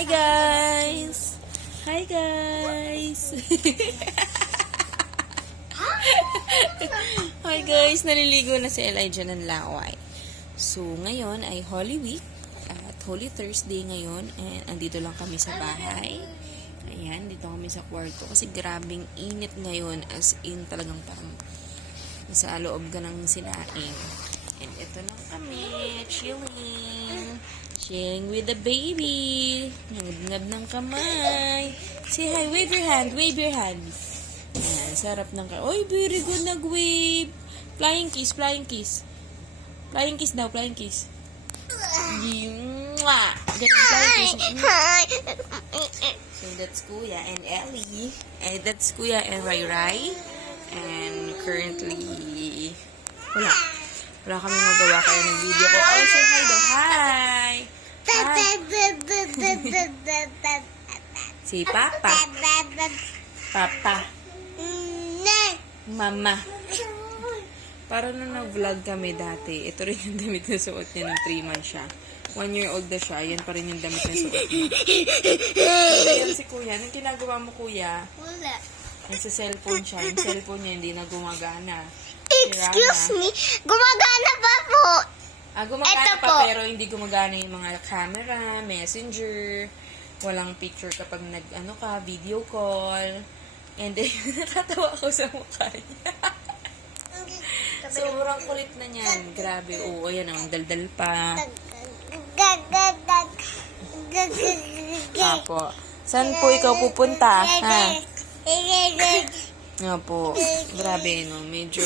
Hi guys! Hi guys! Hi guys! Naliligo na si Elijah ng laway. So, ngayon ay Holy Week at Holy Thursday ngayon and andito lang kami sa bahay. Ayan, dito kami sa kwarto kasi grabing init ngayon as in talagang parang nasa loob ka ng sinaing. And ito lang kami, chilling. Chilling with the baby. Ngab-ngab ng kamay. Say hi, wave your hand, wave your hand. Ayan, sarap ng kamay. Oy, very good nag-wave. Flying kiss, flying kiss. Flying kiss daw, flying kiss. Mwah! Ganun, flying kiss. So, that's Kuya and Ellie. And that's Kuya and Rai Rai. And currently, wala kami magawa kaya ng video ko. Oh, say hi daw. Hi! Hi! Si Papa. Papa. Mama. Para nung nag-vlog kami dati, ito rin yung damit na suot niya nung 3 months siya. 1 year old na siya, yan pa rin yung damit na suot niya. Ayan si Kuya. Anong ginagawa mo, Kuya? Wala. Nasa cellphone siya. Yung cellphone niya hindi na gumagana. Excuse me, gumagana pa po. Gumagana Ito pa po. pero hindi gumagana yung mga camera, messenger, walang picture kapag video call. And then, natatawa ako sa mukha niya. Sobrang kulit na niyan. Grabe. Oo, ayan ang daldal pa. Apo. Saan po ikaw pupunta? Ha? Nga po. Grabe, no? Medyo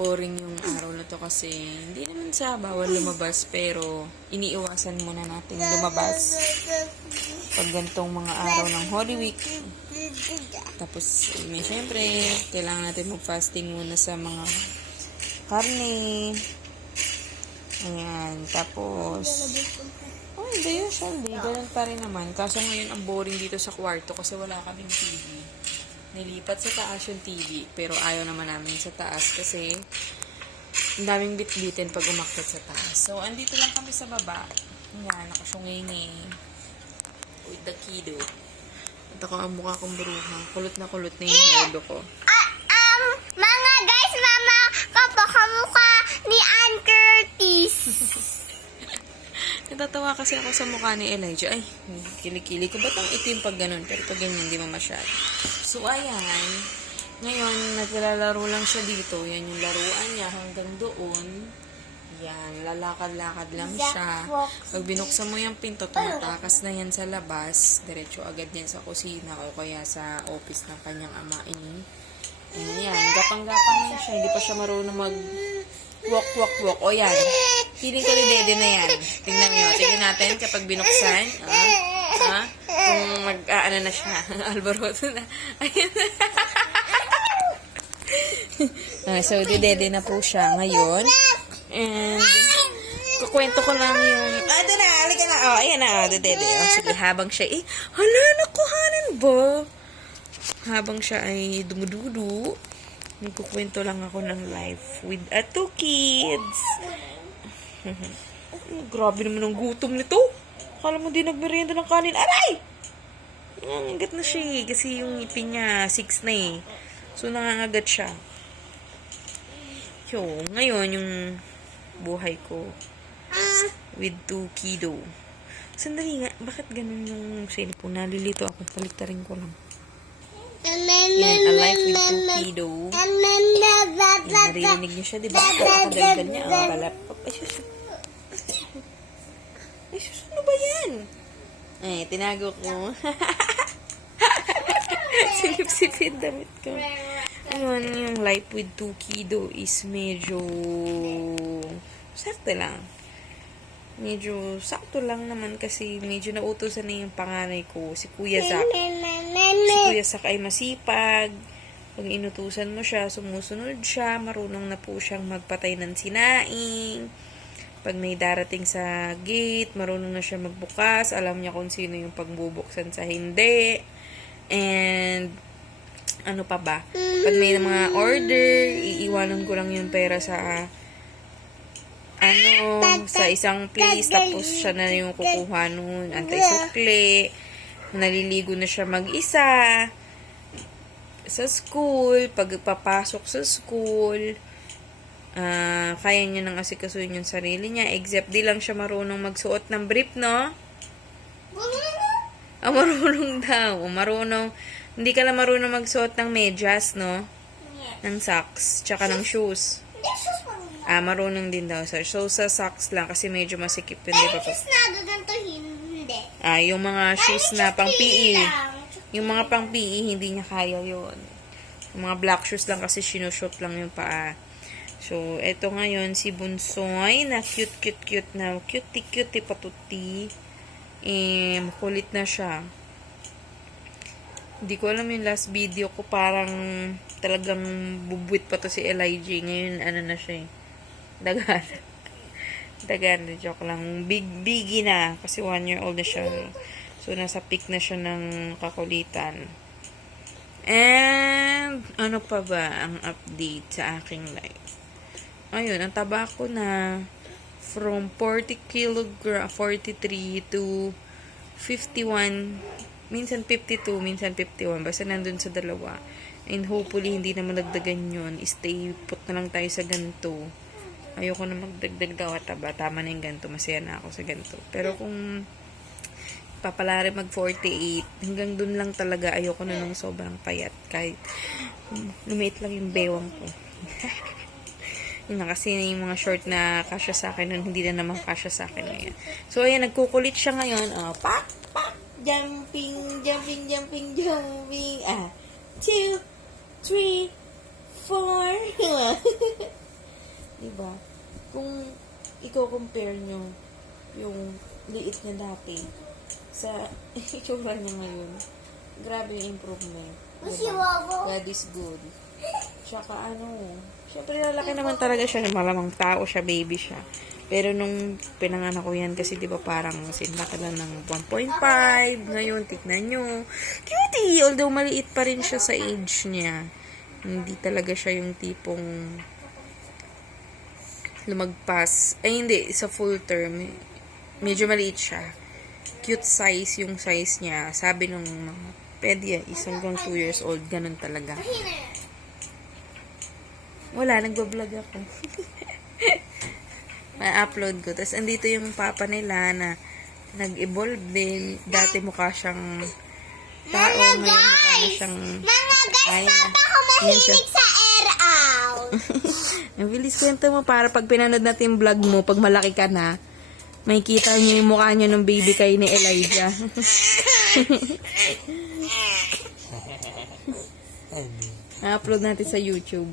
boring yung araw na to kasi hindi naman sa bawal lumabas pero iniiwasan muna natin lumabas pag gantong mga araw ng Holy Week. Tapos, syempre, kailangan natin mag-fasting muna sa mga karne. Ayan. Tapos, the usual day. Ganun pa rin naman. Kaso ngayon, ang boring dito sa kwarto kasi wala kaming TV. Nilipat sa taas yung TV. Pero ayaw naman namin sa taas kasi ang daming bit-bitin pag umakyat sa taas. So, andito lang kami sa baba. Ayan, nakasyungay with the kiddo. At ako ang mukha kong bruhang. Kulot na yung hairdo ko. Mga guys, mama ko po kamukha ni Ann Curtis. Natatawa kasi ako sa mukha ni Elijah. Ay, kilikili ko. Ba't ang itim pag ganun? Pero pag ganyan, hindi mo masyado. So, ayan. Ngayon, naglalaro lang siya dito. Yan yung laruan niya hanggang doon. Yan, lalakad-lakad lang siya. Pag binuksan mo yung pinto, tumatakas na yan sa labas. Diretso agad yan sa kusina o kaya sa office ng kanyang amain. Ayan, gapang-gapang lang siya. Hindi pa siya marunong walk. O yan. Feeling ko ni Dede na yan. Tingnan nyo. Tingnan natin kapag binuksan. Kung mag-aano na siya. Alboroto na. Ayan. So, di Dede na po siya ngayon. And, kukwento ko lang yung... ito na. Halika na. Ayan na. Di Dede. Sige, habang siya hala, nakuhanan ba? Habang siya ay dumududu, nagkukwento lang ako ng life with 2 kids. Grabe naman ang gutom nito. Akala mo di nagmerienda ng kanin. Aray! Nangangagat na siya kasi yung ngipin niya 6 na eh. So, nangangagat siya. So, ngayon yung buhay ko with 2 kiddo. Sandali nga, bakit ganun yung cellphone? Nalilito ako. Paliktarin ko lang. Yan, a life with 2 kiddo. Naririnig niyo siya, diba? Kapagaligan niya ang balap. Ay, sus, ano ba yan? Ay, tinago ko. Sinip-sipid damit ko. Ayun, yung life with 2 kiddo is medyo sakto lang. Medyo sakto lang naman kasi medyo nautusan na yung panganay ko, si Kuya Zach. Si Kuya Zach ay masipag. Pag inutusan mo siya, sumusunod siya. Marunong na po siyang magpatay ng sinaing. Pag may darating sa gate, marunong na siya magbukas. Alam niya kung sino yung pagbubuksan sa hindi. And, ano pa ba? Pag may mga order, iiwanan ko lang yung pera sa sa isang place, tapos siya na yung kukuha nun, anti-sukli, naliligo na siya mag-isa, sa school, pagpapasok sa school, kaya niya nang asikasuhin yung sarili niya, except di lang siya marunong magsuot ng brief, no? Marunong daw. Marunong. Hindi ka lang marunong magsuot ng medyas, no? Ng socks, tsaka ng shoes. Marunong din daw. So, sa socks lang, kasi medyo masikip yun, di ba? Shoes na ganito, hindi. Yung mga shoes na pang PE. Yung mga pang PE, hindi niya kaya yun. Yung mga black shoes lang kasi sinushoot lang yung paa. So, eto ngayon, si Bunsoy, na cute na, cutie patuti. Makulit na siya. Hindi ko alam yung last video ko, parang talagang bubwit pa to si Elijah. Ngayon, na siya dagan. Dagan, joke lang. Biggie na, kasi 1 year old na siya. So, nasa peak na siya ng kakulitan. And, ano pa ba ang update sa aking life? Ayun, ang taba ko na from 43 to 51, minsan 52, minsan 51, basta nandun sa dalawa. And hopefully, hindi na malagdagan yun. Stay put na lang tayo sa ganito. Ayoko na magdagdag daw at taba. Tama na yung ganito. Masaya na ako sa ganito. Pero kung papalari mag 48, hanggang dun lang talaga ayoko na ng sobrang payat. Kahit lumiit lang yung bewang ko. Yun na kasi yung mga short na kasya sa akin nun, hindi na naman kasya sa akin ngayon. So, ayan, nagkukulit siya ngayon. Pak, jumping. 2, 3, 4. Diba? Kung i-compare nyo yung liit niya dati sa itsura niya ngayon, grabe yung improvement. Diba? God is good. Tsaka syempre lalaki naman talaga siya. Malamang tao siya, baby siya. Pero nung pinanganak ko yan, kasi diba parang sinlaki lang ng 1.5. Ngayon, tignan nyo. Cutie! Although maliit pa rin siya sa age niya. Hindi talaga siya yung tipong lumagpas. Ay, hindi. Sa full term, medyo maliit siya. Cute size yung size niya. Sabi nung pedia, isang hanggang 2 years old, ganun talaga. Wala, nagbablog ako. Ma-upload ko. Tapos, andito yung papa nila na nag-evolve din. Dati mukha siyang tao. Ngayon mukha na siyang... Papa ko mahilig sa air out. Ang bilis kwento mo para pag pinanood natin yung vlog mo, pag malaki ka na, may kita niyo yung mukha niyo ng baby kay ni Elijah. upload natin sa YouTube.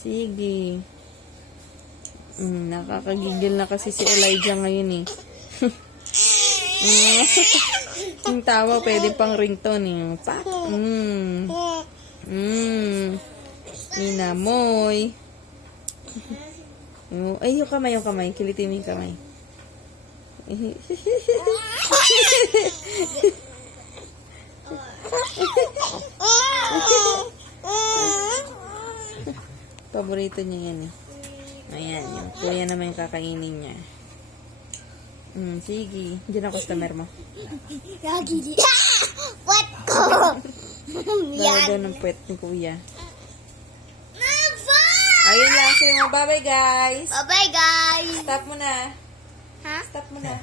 Sige. Nakakagigil na kasi si Elijah ngayon eh. Yung tawa pwede pang ringtone eh. Pa. Inamoy. Ay, yung kamay. Kilitin mo yung kamay. Paborito niya yan eh. Ayan, yung kuya naman yung kakainin niya. Sige. Diyan ang customer mo. What ko? Bago ng pet ni kuya. Ayun lang. Sige mo. Bye-bye guys. Bye-bye, guys. Stop mo na. Ha? Stop mo na.